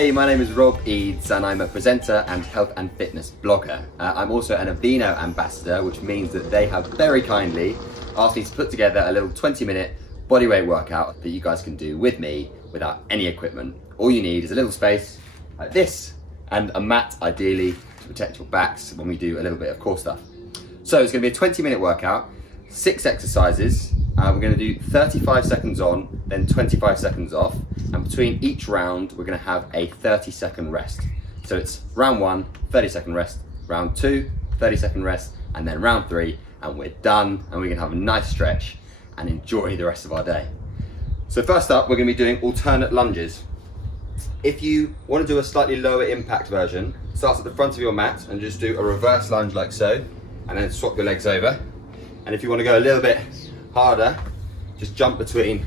Hey, my name is Rob Eades and I'm a presenter and health and fitness blogger. I'm also an AVEENO ambassador, which means that they have very kindly asked me to put together a little 20-minute bodyweight workout that you guys can do with me without any equipment. All you need is a little space like this and a mat, ideally, to protect your backs when we do a little bit of core stuff. So it's going to be a 20-minute workout, 6 exercises. We're going to do 35 seconds on, then 25 seconds off, and between each round we're going to have a 30-second rest. So it's round 1, 30-second rest, round 2, 30-second rest, and then round 3, and we're done, and we can have a nice stretch and enjoy the rest of our day. So first up, we're going to be doing alternate lunges. If you want to do a slightly lower impact version, start at the front of your mat and just do a reverse lunge like so, and then swap your legs over. And if you want to go a little bit harder, just jump between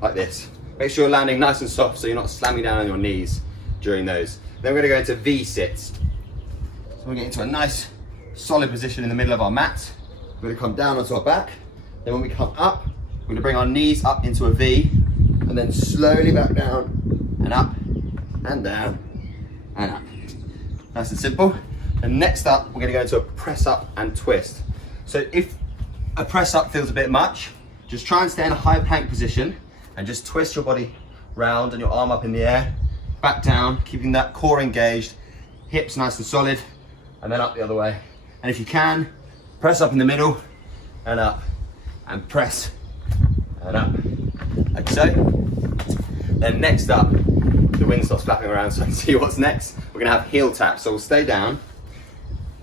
like this. Make sure you're landing nice and soft so you're not slamming down on your knees during those. Then we're going to go into V-sits. So we're going to get into a nice solid position in the middle of our mat. We're going to come down onto our back. Then when we come up, we're going to bring our knees up into a V and then slowly back down and up and down and up. Nice and simple. And next up, we're going to go into a press up and twist. So if a press up feels a bit much, just try and stay in a high plank position and just twist your body round and your arm up in the air, back down, keeping that core engaged, hips nice and solid, and then up the other way. And if you can, press up in the middle and up, and press and up, like so. Then next up, the wind stops flapping around so I can see what's next. We're gonna have heel taps, so we'll stay down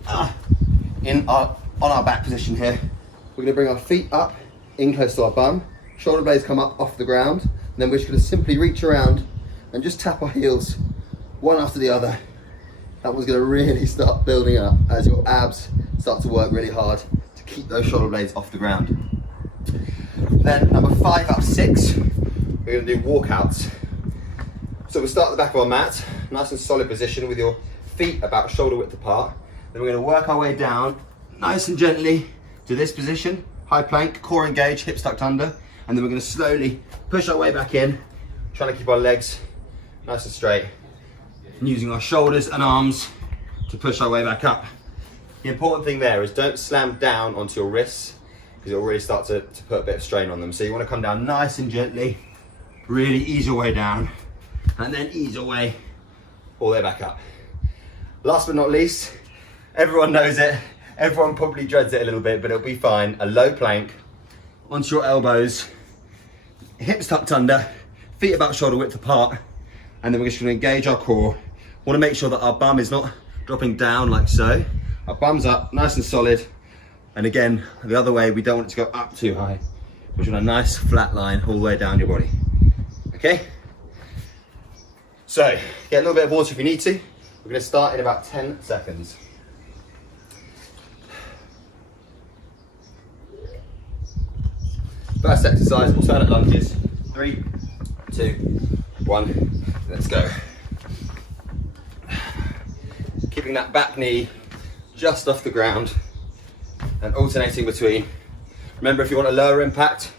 on our back position here. We're gonna bring our feet up in close to our bum, shoulder blades come up off the ground, and then we're just gonna simply reach around and just tap our heels one after the other. That one's gonna really start building up as your abs start to work really hard to keep those shoulder blades off the ground. Then number 5 up 6, we're gonna do walkouts. So we'll start at the back of our mat, nice and solid position with your feet about shoulder width apart. Then we're gonna work our way down nice and gently to this position, high plank, core engaged, hips tucked under, and then we're going to slowly push our way back in, trying to keep our legs nice and straight, and using our shoulders and arms to push our way back up. The important thing there is don't slam down onto your wrists, because it'll really start to put a bit of strain on them. So you want to come down nice and gently, really ease your way down, and then ease your way all the way back up. Last but not least, everyone knows it, everyone probably dreads it a little bit, but it'll be fine. A low plank onto your elbows, hips tucked under, feet about shoulder width apart, and then we're just going to engage our core. Want to make sure that our bum is not dropping down like so. Our bum's up, nice and solid. And again, the other way, we don't want it to go up too high. We just want a nice flat line all the way down your body. Okay? So, get a little bit of water if you need to. We're going to start in about 10 seconds. First exercise, alternate lunges. 3, 2, 1, let's go. Keeping that back knee just off the ground and alternating between. Remember, if you want a lower impact,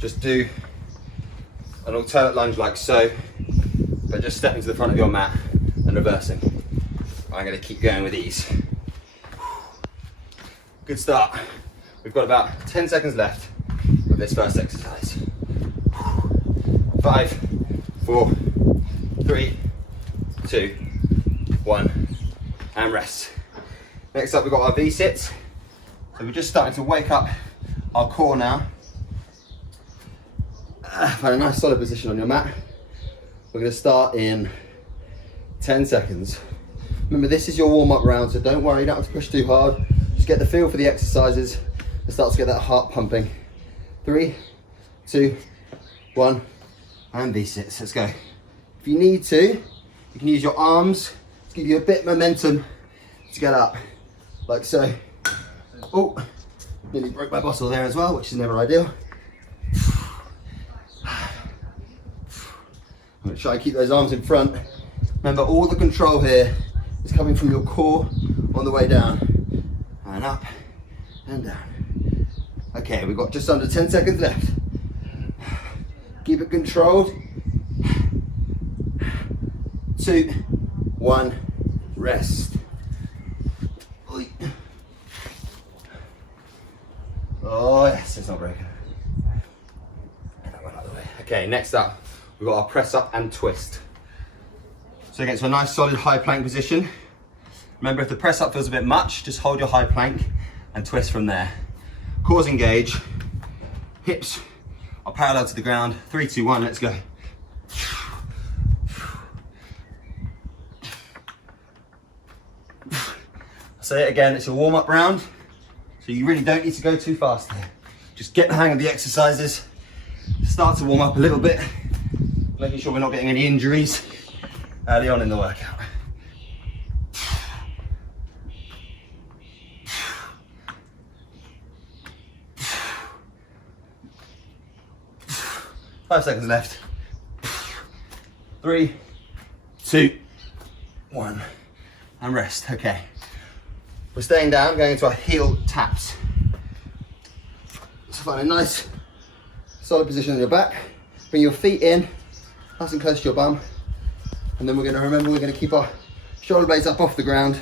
just do an alternate lunge like so, but just stepping to the front of your mat and reversing. I'm going to keep going with ease. Good start. We've got about 10 seconds left with this first exercise. 5, 4, 3, 2, 1, and rest. Next up, we've got our V-sits. So we're just starting to wake up our core now. Find a nice solid position on your mat. We're going to start in 10 seconds. Remember, this is your warm-up round, so don't worry, you don't have to push too hard. Just get the feel for the exercises and start to get that heart pumping. 3, 2, 1, and V-sits. Let's go. If you need to, you can use your arms to give you a bit of momentum to get up, like so. Oh, nearly broke my bottle there as well, which is never ideal. I'm going to try and keep those arms in front. Remember, all the control here is coming from your core on the way down, and up and down. Okay, we've got just under 10 seconds left. Keep it controlled. 2, 1, rest. Oh yes, it's not broken. Get that one out of the way. Okay, next up, we've got our press up and twist. So get to a nice solid high plank position. Remember, if the press up feels a bit much, just hold your high plank and twist from there. Cores engage, hips are parallel to the ground. 3, 2, 1, let's go. I'll say it again, it's a warm-up round, so you really don't need to go too fast here. Just get the hang of the exercises, start to warm up a little bit, making sure we're not getting any injuries early on in the workout. Five seconds left. 3, 2, 1, and rest. Okay. We're staying down, going into our heel taps. So find a nice solid position on your back. Bring your feet in, nice and close to your bum. And then we're going to keep our shoulder blades up off the ground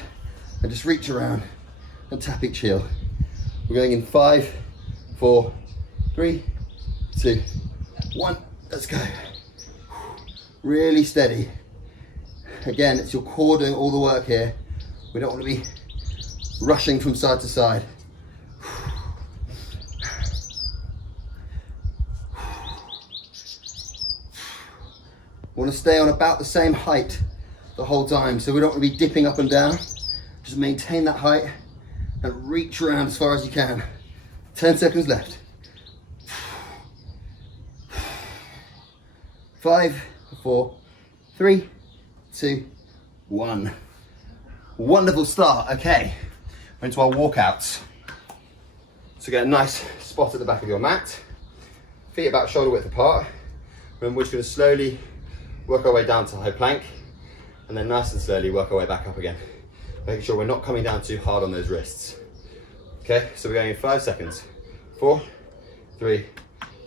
and just reach around and tap each heel. We're going in 5, 4, 3, 2, 1. Let's go. Really steady. Again, it's your core doing all the work here. We don't want to be rushing from side to side. We want to stay on about the same height the whole time, so we don't want to be dipping up and down. Just maintain that height and reach around as far as you can. 10 seconds left. 5, 4, 3, 2, 1. Wonderful start. Okay, we're into our walkouts. So get a nice spot at the back of your mat. Feet about shoulder width apart. Remember, we're just going to slowly work our way down to high plank, and then nice and slowly work our way back up again. Making sure we're not coming down too hard on those wrists. Okay, so we're going in 5 seconds. 4, 3,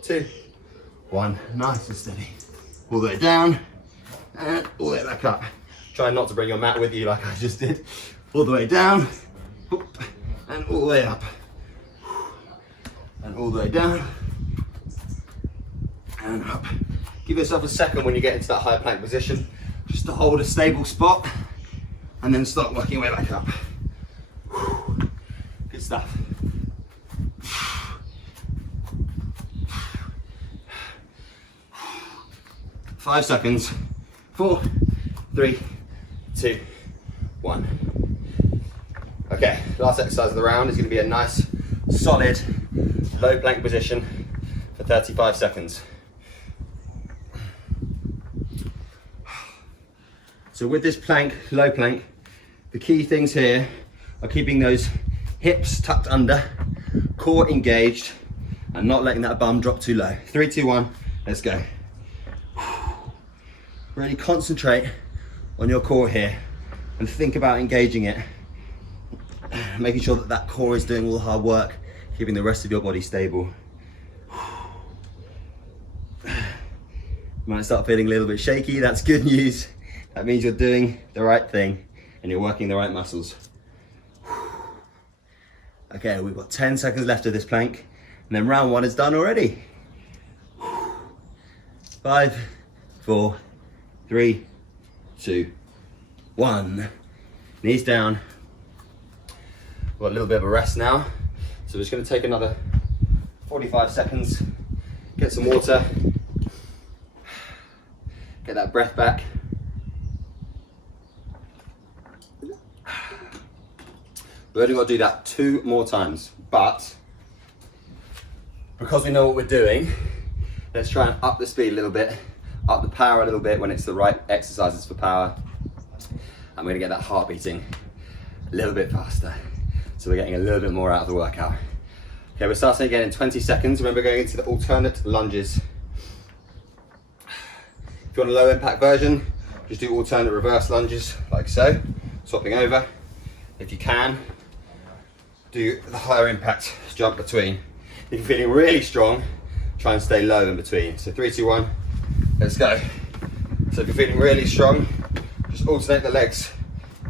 2, 1. Nice and steady. All the way down and all the way back up. Try not to bring your mat with you like I just did. All the way down and all the way up. And all the way down and up. Give yourself a second when you get into that high plank position, just to hold a stable spot and then start working your way back up. Good stuff. 5 seconds. 4, 3, 2, 1. Okay, last exercise of the round is going to be a nice, solid, low plank position for 35 seconds. So with this plank, low plank, the key things here are keeping those hips tucked under, core engaged, and not letting that bum drop too low. 3, 2, 1, let's go. Really concentrate on your core here and think about engaging it, making sure that that core is doing all the hard work, keeping the rest of your body stable. You might start feeling a little bit shaky. That's good news. That means you're doing the right thing and you're working the right muscles. Okay, we've got 10 seconds left of this plank, and then round 1 is done already. 5, 4, 3, 2, 1. Knees down. We've got a little bit of a rest now. So we're just going to take another 45 seconds, get some water, get that breath back. We've only got to do that 2 more times, but because we know what we're doing, let's try and up the speed a little bit, up the power a little bit when it's the right exercises for power. And we're gonna get that heart beating a little bit faster. So we're getting a little bit more out of the workout. Okay, we're starting again in 20 seconds. Remember, going into the alternate lunges. If you want a low impact version, just do alternate reverse lunges like so, swapping over. If you can, do the higher impact jump between. If you're feeling really strong, try and stay low in between. So 3, 2, 1, let's go. So if you're feeling really strong, Just alternate the legs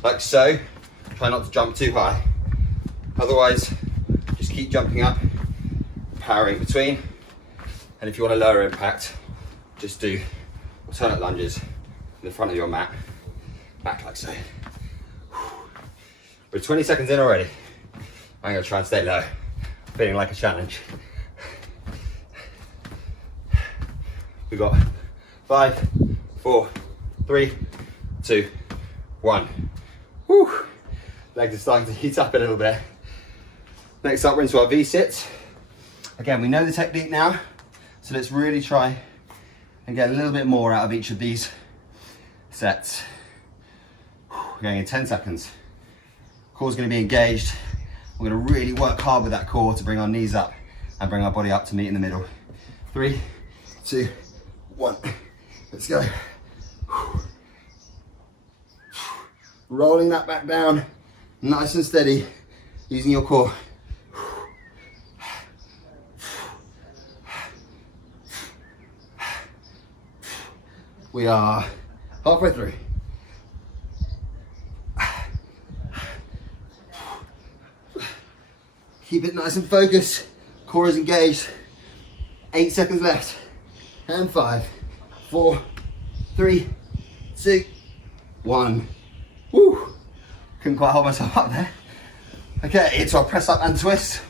like so. Try not to jump too high. Otherwise, just keep jumping up, powering between. And if you want a lower impact, just do alternate lunges in the front of your mat, back like so. We're 20 seconds in already. I'm gonna try and stay low, feeling like a challenge. We've got 5, 4, 3, 2, 1. Whew. Legs are starting to heat up a little bit. Next up, we're into our V-sits. Again, we know the technique now, so let's really try and get a little bit more out of each of these sets. We're going in 10 seconds. Core's going to be engaged. We're going to really work hard with that core to bring our knees up and bring our body up to meet in the middle. 3, 2, 1. Let's go. Rolling that back down, nice and steady, using your core. We are halfway through. Keep it nice and focused. Core is engaged. 8 seconds left. And 5, 4, 3, 2, 1. Woo! Couldn't quite hold myself up there. Okay, it's our press up and twist,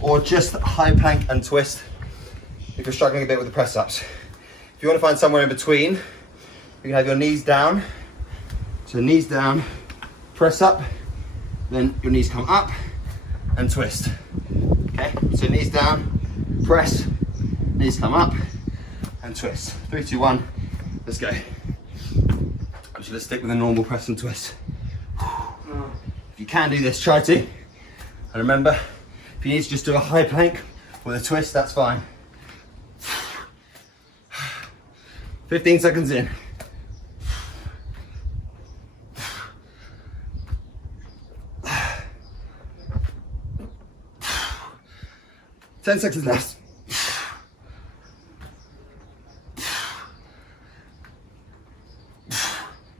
or just high plank and twist if you're struggling a bit with the press ups. If you want to find somewhere in between, you can have your knees down. So knees down, press up, then your knees come up and twist. Okay, so knees down, press, knees come up and twist. 3, 2, 1, let's go. I'm just gonna stick with a normal press and twist. If you can do this, try to. And remember, if you need to just do a high plank with a twist, that's fine. 15 seconds in. Ten seconds left.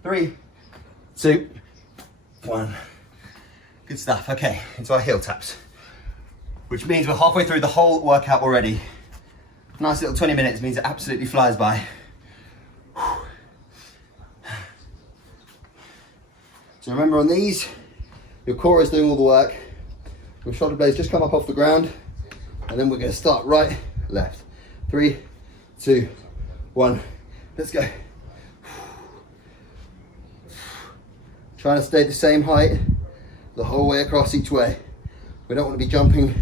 3, 2, 1. Good stuff. Okay, into our heel taps, which means we're halfway through the whole workout already. Nice little 20 minutes means it absolutely flies by. So remember, on these, your core is doing all the work. Your shoulder blades just come up off the ground, and then we're going to start right, left. 3, 2, 1. Let's go. Trying to stay the same height the whole way across each way. We don't want to be jumping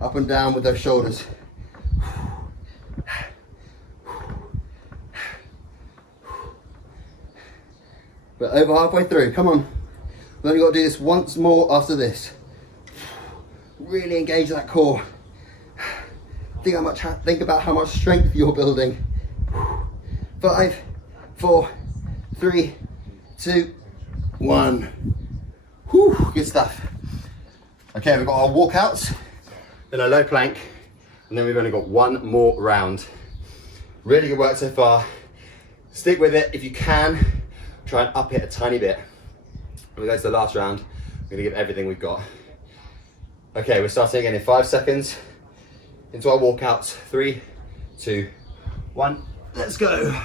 up and down with those shoulders. We're over halfway through, come on. We've only got to do this once more after this. Really engage that core. Think about how much strength you're building. 5, 4, 3, 2, 1. Whew, good stuff. Okay, we've got our walkouts, then a low plank, and then we've only got one more round. Really good work so far. Stick with it if you can. Try and up it a tiny bit. When we go to the last round, we're gonna give everything we've got. Okay, we're starting again in 5 seconds. Into our walkouts. 3, 2, 1. Let's go.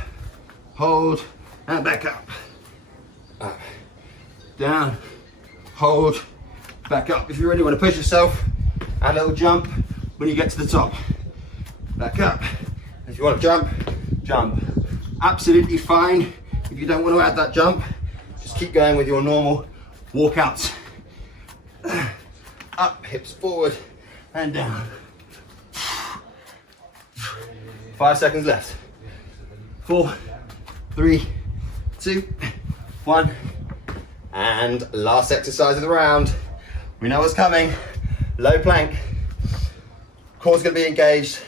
Hold and back up. Up. Down. Hold. Back up. If you really want to push yourself, add a little jump when you get to the top. Back up. If you want to jump, jump. Absolutely fine. If you don't want to add that jump, just keep going with your normal walkouts. Up, hips forward and down. 5 seconds left. 4, 3, 2, 1. And last exercise of the round. We know what's coming. Low plank. Core's going to be engaged.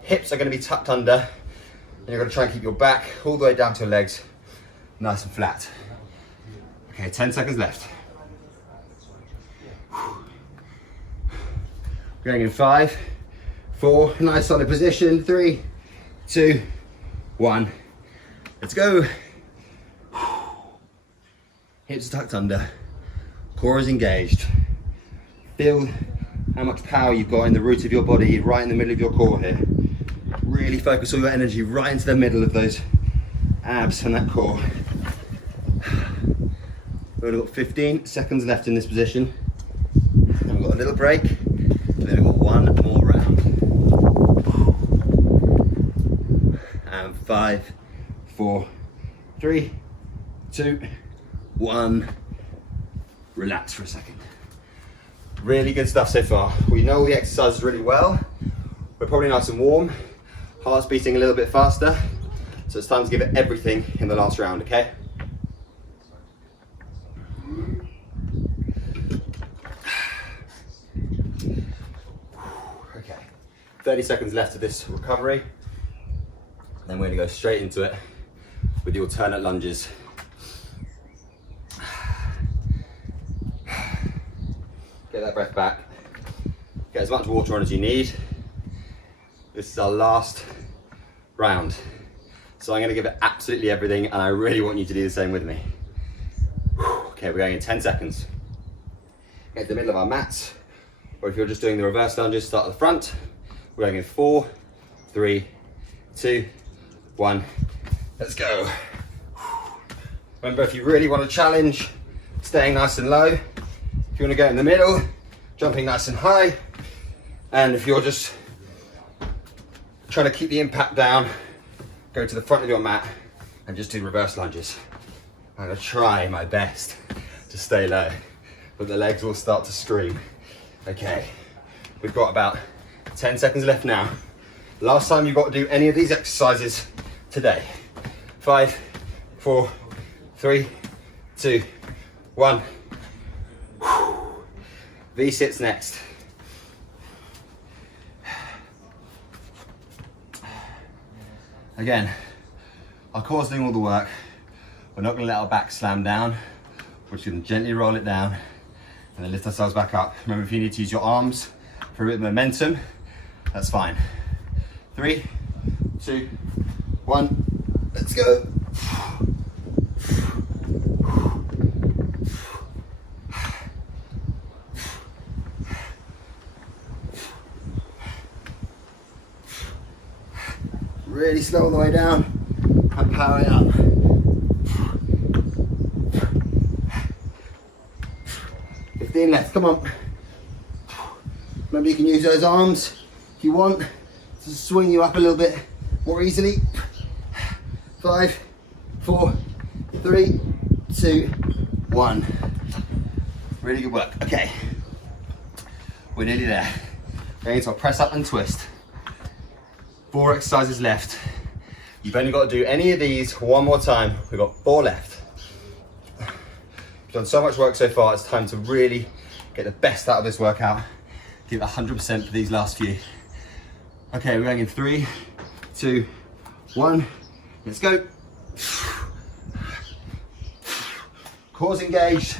Hips are going to be tucked under. And you're going to try and keep your back all the way down to your legs. Nice and flat. Okay, 10 seconds left. Going in 5, 4, nice solid position. 3, 2, 1. Let's go. hips tucked under, core is engaged. Feel how much power you've got in the root of your body, right in the middle of your core here. Really focus all your energy right into the middle of those abs and that core. We've only got 15 seconds left in this position. And we've got a little break, and then we've got one more round. And 5, 4, 3, 2, 1. Relax for a second. Really good stuff so far. We know all the exercises really well. We're probably nice and warm. Heart's beating a little bit faster. So it's time to give it everything in the last round, okay? Okay, 30 seconds left of this recovery. Then we're gonna go straight into it with the alternate lunges. Get that breath back. Get as much water on as you need. This is our last round. So I'm gonna give it absolutely everything, and I really want you to do the same with me. Okay, we're going in 10 seconds. Get to the middle of our mats, or if you're just doing the reverse lunges, start at the front. We're going in 4, 3, 2, 1. Let's go. Remember, if you really want to challenge, staying nice and low. If you want to go in the middle, jumping nice and high. And if you're just trying to keep the impact down, go to the front of your mat and just do reverse lunges. I'm gonna try my best to stay low, but the legs will start to scream. Okay, we've got about 10 seconds left now. Last time you've got to do any of these exercises today. 5, 4, 3, 2, 1. V-sits next. Again, our core's doing all the work. We're not going to let our back slam down. We're just going to gently roll it down and then lift ourselves back up. Remember, if you need to use your arms for a bit of momentum, that's fine. 3, 2, 1, let's go. Really slow all the way down and power it up. Left, come on. Remember, you can use those arms if you want to swing you up a little bit more easily. 5, 4, 3, 2, 1. Really good work. Okay, we're nearly there. Going into our press up and twist. 4 exercises left. You've only got to do any of these one more time. We've got 4 left. We've done so much work so far, it's time to really get the best out of this workout. Give it 100% for these last few. Okay, we're going in 3, 2, 1. Let's go. Core's engaged.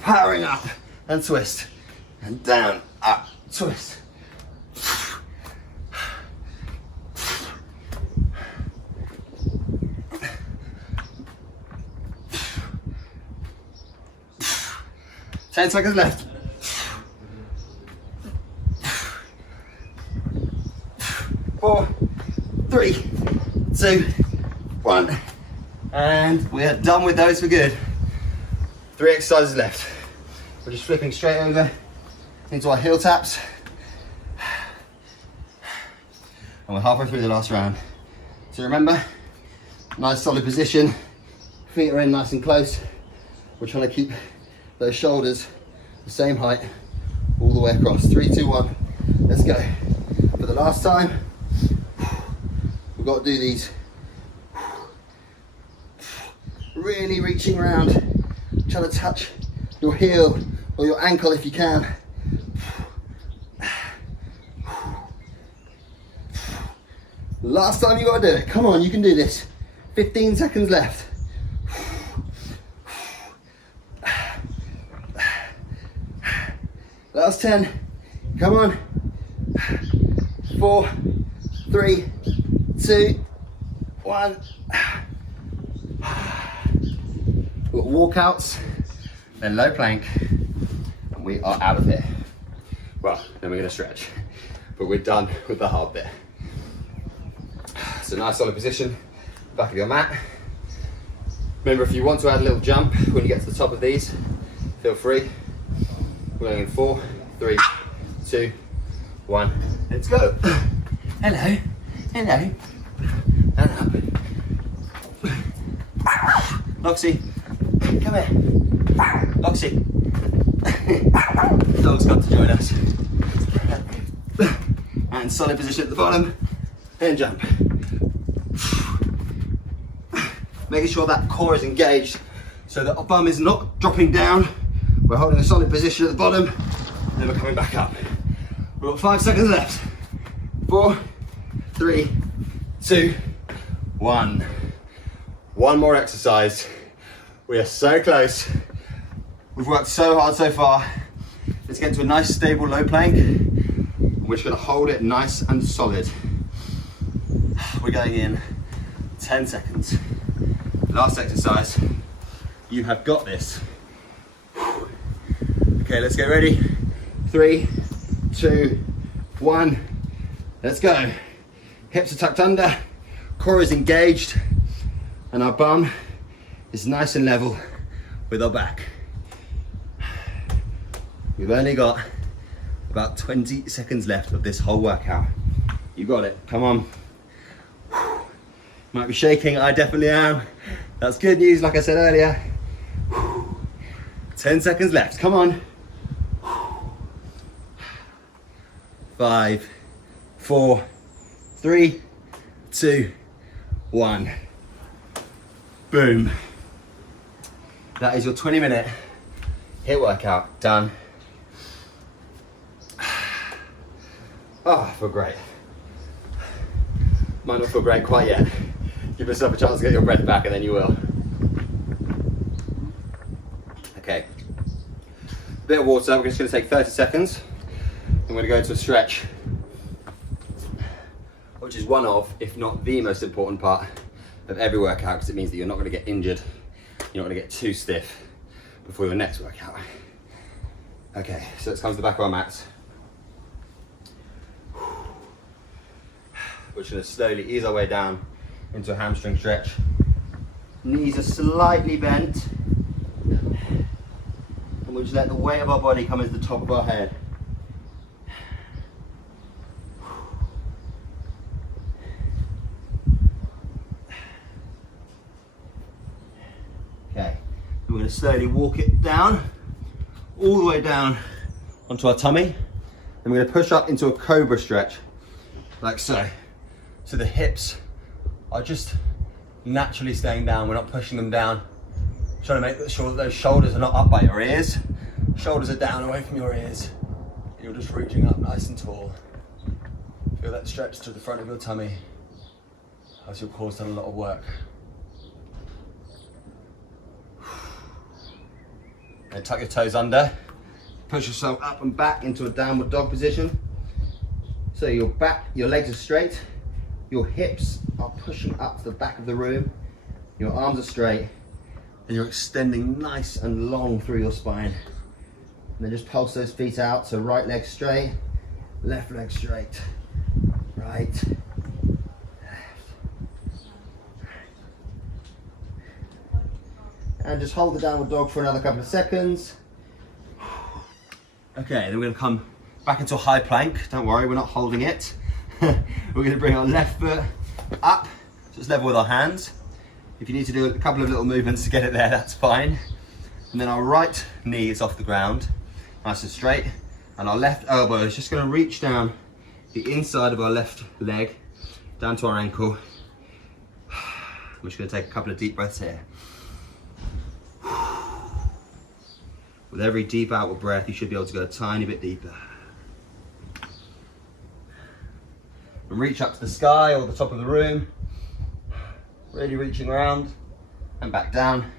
Powering up and twist. And down, up, twist. 10 seconds left. 4, 3, 2, 1. And we're done with those for good. 3 exercises left. We're just flipping straight over into our heel taps. And we're halfway through the last round. So remember, nice solid position. Feet are in nice and close. We're trying to keep those shoulders the same height all the way across. 3, 2, 1. Let's go. For the last time, we've got to do these. Really reaching around, trying to touch your heel or your ankle if you can. Last time you got to do it. Come on, you can do this. 15 seconds left. Last 10. Come on. 4, 3, 2, 1. We've got walkouts, then low plank, and we are out of here. Well, then we're gonna stretch, but we're done with the hard bit. So nice solid position, back of your mat. Remember, if you want to add a little jump when you get to the top of these, feel free. We're going in 4, 3, 2, 1, let's go. Hello, hello, and up. Loxy, come here. Loxy. Dog's come to join us. And solid position at the bottom, and jump. Making sure that core is engaged so that our bum is not dropping down. We're holding a solid position at the bottom, and then we're coming back up. We've got 5 seconds left. 4, 3, 2, 1. One more exercise. We are so close. We've worked so hard so far. Let's get into a nice stable low plank. We're just gonna hold it nice and solid. We're going in 10 seconds. Last exercise. You have got this. Okay, let's get ready. 3, 2, 1. Let's go. Hips are tucked under, core is engaged, and our bum is nice and level with our back. We've only got about 20 seconds left of this whole workout. You got it, come on. Might be shaking, I definitely am. That's good news, like I said earlier. 10 seconds left, come on. 5, 4, 3, 2, 1. Boom. That is your 20-minute HIIT workout done. Oh, I feel great. Might not feel great quite yet. Give yourself a chance to get your breath back and then you will. Okay. A bit of water, we're just gonna take 30 seconds. I'm gonna go into a stretch, which is one of, if not the most important part of every workout, because it means that you're not gonna get injured, you're not gonna get too stiff before your next workout. Okay, so let's come to the back of our mats. We're just gonna slowly ease our way down into a hamstring stretch. Knees are slightly bent. And we'll just let the weight of our body come into the top of our head. Okay, we're going to slowly walk it down, all the way down onto our tummy. And we're going to push up into a cobra stretch, like so. So the hips are just naturally staying down, we're not pushing them down. Trying to make sure that those shoulders are not up by your ears. Shoulders are down away from your ears. You're just reaching up nice and tall. Feel that stretch to the front of your tummy as your core's done a lot of work. And tuck your toes under. Push yourself up and back into a downward dog position. So your legs are straight. Your hips are pushing up to the back of the room. Your arms are straight. And you're extending nice and long through your spine. And then just pulse those feet out. So right leg straight, left leg straight. Right, left. And just hold the downward dog for another couple of seconds. Okay, then we're gonna come back into a high plank. Don't worry, we're not holding it. We're gonna bring our left foot up, so it's level with our hands. If you need to do a couple of little movements to get it there, that's fine. And then our right knee is off the ground, nice and straight. And our left elbow is just gonna reach down the inside of our left leg, down to our ankle. I'm just gonna take a couple of deep breaths here. With every deep outward breath, you should be able to go a tiny bit deeper. And reach up to the sky or the top of the room. Really reaching around and back down.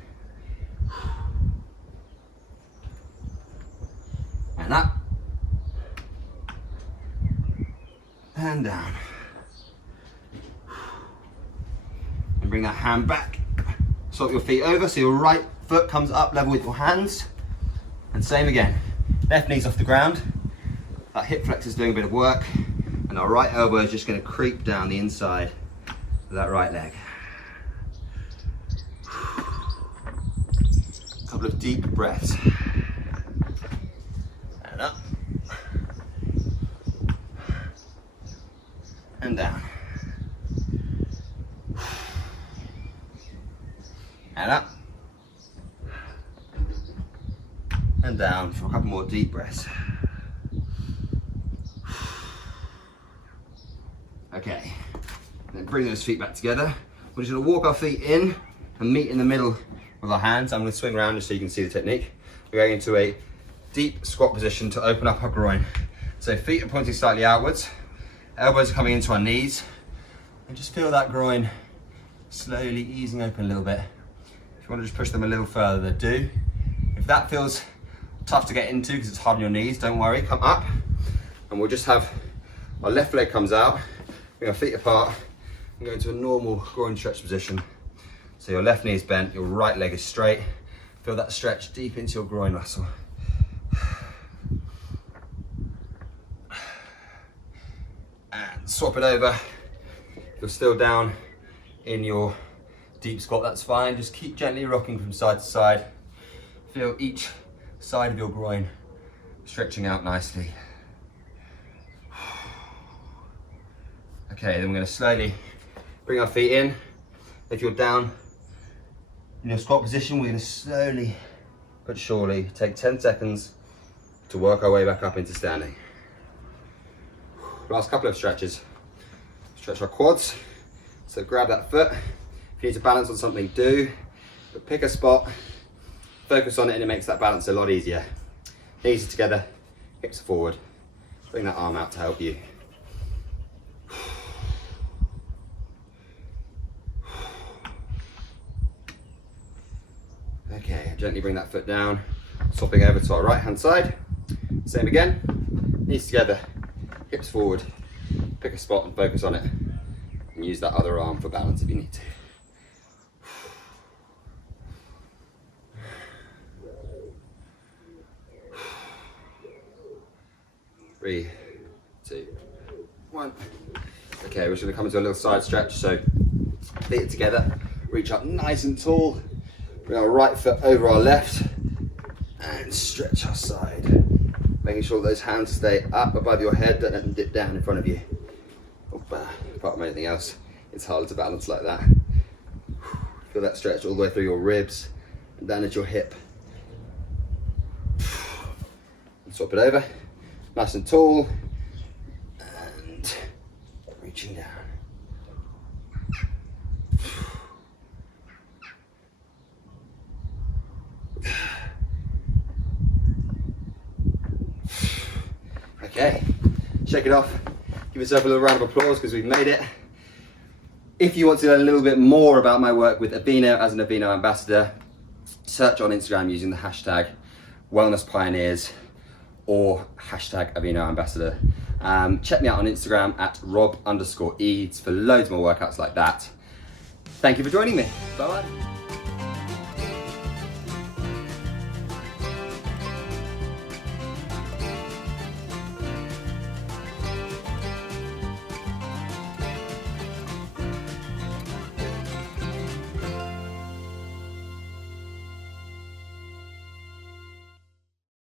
And up. And down. bring that hand back, swap your feet over so your right foot comes up level with your hands. And same again, left knee's off the ground, that hip flexor's doing a bit of work, and our right elbow is just going to creep down the inside of that right leg. A couple of deep breaths. And up. And down. And up. And down for a couple more deep breaths. Okay, then bring those feet back together. We're just gonna walk our feet in and meet in the middle with our hands. I'm gonna swing around just so you can see the technique. We're going into a deep squat position to open up our groin. So feet are pointing slightly outwards, elbows are coming into our knees, and just feel that groin slowly easing open a little bit. If you want to just push them a little further, do. If that feels tough to get into because it's hard on your knees, don't worry, come up. And we'll just have our left leg comes out, bring our feet apart, and go into a normal groin stretch position. So your left knee is bent, your right leg is straight. Feel that stretch deep into your groin muscle. And swap it over. If you're still down in your deep squat, that's fine. Just keep gently rocking from side to side. Feel each side of your groin stretching out nicely. Okay, then we're going to slowly bring our feet in. If you're down in your squat position, we're going to slowly but surely take 10 seconds to work our way back up into standing. Last couple of stretches. Stretch our quads. So grab that foot. If you need to balance on something, do. But pick a spot, focus on it, and it makes that balance a lot easier. Knees are together, hips are forward. Bring that arm out to help you. Okay, gently bring that foot down, swapping over to our right hand side. Same again, knees together, hips forward. Pick a spot and focus on it. And use that other arm for balance if you need to. 3, 2, 1. Okay, we're just gonna come into a little side stretch. So feet are together, reach up nice and tall. Bring our right foot over our left and stretch our side. Making sure those hands stay up above your head, don't let them dip down in front of you. Apart from anything else, it's harder to balance like that. Feel that stretch all the way through your ribs and down at your hip. And swap it over, nice and tall, and reaching down. Okay, shake it off. Give yourself a little round of applause because we've made it. If you want to learn a little bit more about my work with AVEENO as an AVEENO ambassador, search on Instagram using the hashtag Wellness Pioneers or hashtag AVEENO ambassador. Check me out on Instagram at Rob_Eades for loads more workouts like that. Thank you for joining me. Bye bye.